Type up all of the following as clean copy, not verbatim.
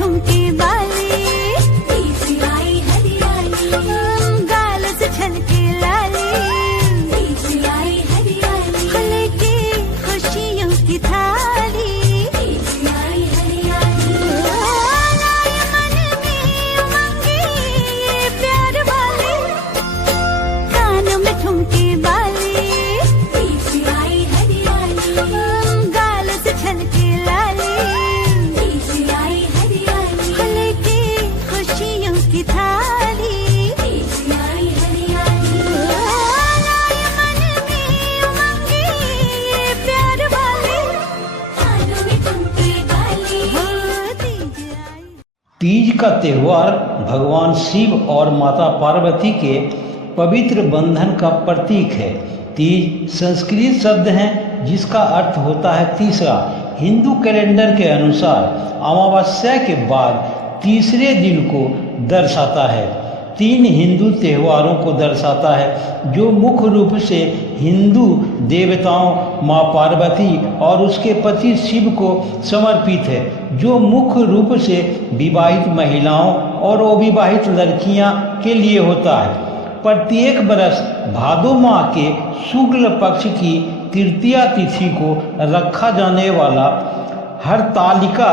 ठुमके वाली, तीज आई हरियाली, गाल से छलके लाली, तीज आई हरियाली, लेके खुशियों की थाली, तीज आई हरियाली, लाए मन में उमंगे ये प्यार वाले, कानों में ठुमके वाली, तीज आई हरियाली, गाल से छलके लाली, तीज आई हरियाली, लेके खुशियों की थाली, तीज आई हरियाली, लाए मन में उमंगे ये प्यार वाले, कानों में ठुमके वाली, तीज आई। तीज का त्यौहार भगवान शिव और माता पार्वती के पवित्र बंधन का प्रतीक है। तीज संस्कृत शब्द है जिसका अर्थ होता है तीसरा। हिंदू कैलेंडर के अनुसार अमावस्या के बाद तीसरे दिन को दर्शाता है। 3 हिंदू त्योहारों को दर्शाता है जो मुख्य रूप से हिंदू देवताओं माँ पार्वती और उसके पति शिव को समर्पित है, जो मुख्य रूप से विवाहित महिलाओं और अविवाहित लड़कियां के लिए होता है। प्रत्येक वर्ष भादो माह के शुक्ल पक्ष की तृतीया तिथि को रखा जाने वाला हरतालिका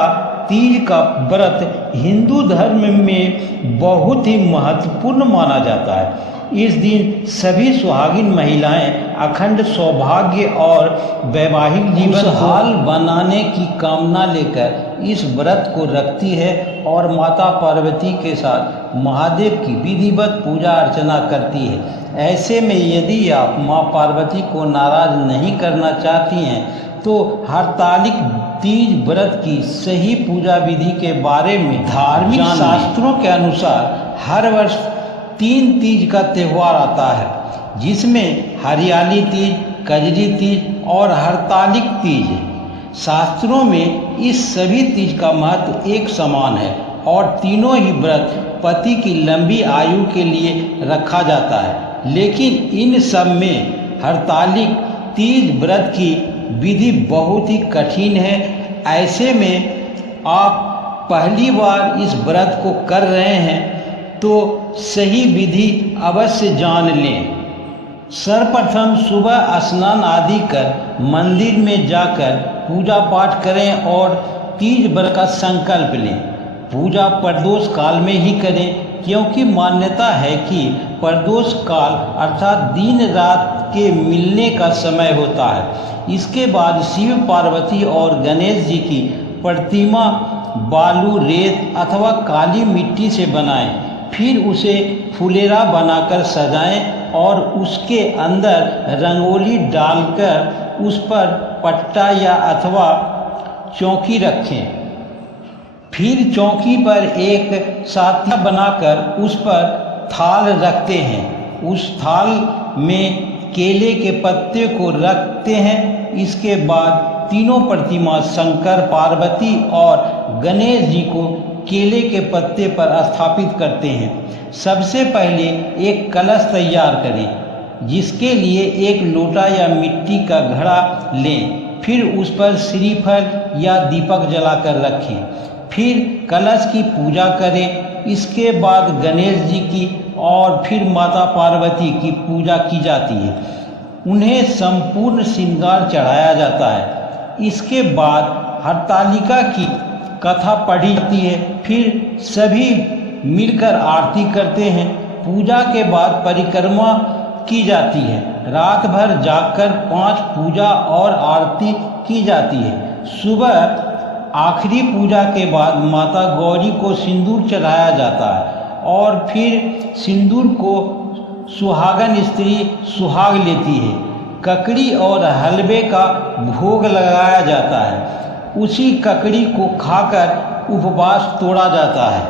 तीज का व्रत हिंदू धर्म में बहुत ही महत्वपूर्ण माना जाता है। इस दिन सभी सुहागिन महिलाएं अखंड सौभाग्य और वैवाहिक जीवन खुशहाल बनाने की कामना लेकर इस व्रत को रखती है और माता पार्वती के साथ महादेव की विधिवत पूजा अर्चना करती है। ऐसे में यदि आप माँ पार्वती को नाराज नहीं करना चाहती हैं तो हरतालिक तीज व्रत की सही पूजा विधि के बारे में धार्मिक शास्त्रों के अनुसार हर वर्ष 3 तीज का त्यौहार आता है, जिसमें हरियाली तीज, कजरी तीज और हरतालिक तीज है। शास्त्रों में इस सभी तीज का महत्व एक समान है और तीनों ही व्रत पति की लंबी आयु के लिए रखा जाता है। लेकिन इन सब में हरतालिक तीज व्रत की विधि बहुत ही कठिन है। ऐसे में आप पहली बार इस व्रत को कर रहे हैं तो सही विधि अवश्य जान लें। सर्वप्रथम सुबह स्नान आदि कर मंदिर में जाकर पूजा पाठ करें और तीज व्रत का संकल्प लें। पूजा प्रदोष काल में ही करें, क्योंकि मान्यता है कि प्रदोष काल अर्थात दिन रात के मिलने का समय होता है। इसके बाद शिव पार्वती और गणेश जी की प्रतिमा बालू, रेत अथवा काली मिट्टी से बनाएं। फिर उसे फुलेरा बनाकर सजाएं और उसके अंदर रंगोली डालकर उस पर पट्टा या अथवा चौकी रखें। फिर चौकी पर एक साथी बनाकर उस पर थाल रखते हैं। उस थाल में केले के पत्ते को रखते हैं। इसके बाद तीनों प्रतिमा शंकर, पार्वती और गणेश जी को केले के पत्ते पर स्थापित करते हैं। सबसे पहले एक कलश तैयार करें, जिसके लिए एक लोटा या मिट्टी का घड़ा लें। फिर उस पर श्रीफल या दीपक जलाकर रखें। फिर कलश की पूजा करें। इसके बाद गणेश जी की और फिर माता पार्वती की पूजा की जाती है। उन्हें संपूर्ण श्रृंगार चढ़ाया जाता है। इसके बाद हरतालिका की कथा पढ़ी जाती है। फिर सभी मिलकर आरती करते हैं। पूजा के बाद परिक्रमा की जाती है। रात भर जागकर 5 पूजा और आरती की जाती है। सुबह आखिरी पूजा के बाद माता गौरी को सिंदूर चढ़ाया जाता है और फिर सिंदूर को सुहागन स्त्री सुहाग लेती है। ककड़ी और हलवे का भोग लगाया जाता है। उसी ककड़ी को खाकर उपवास तोड़ा जाता है।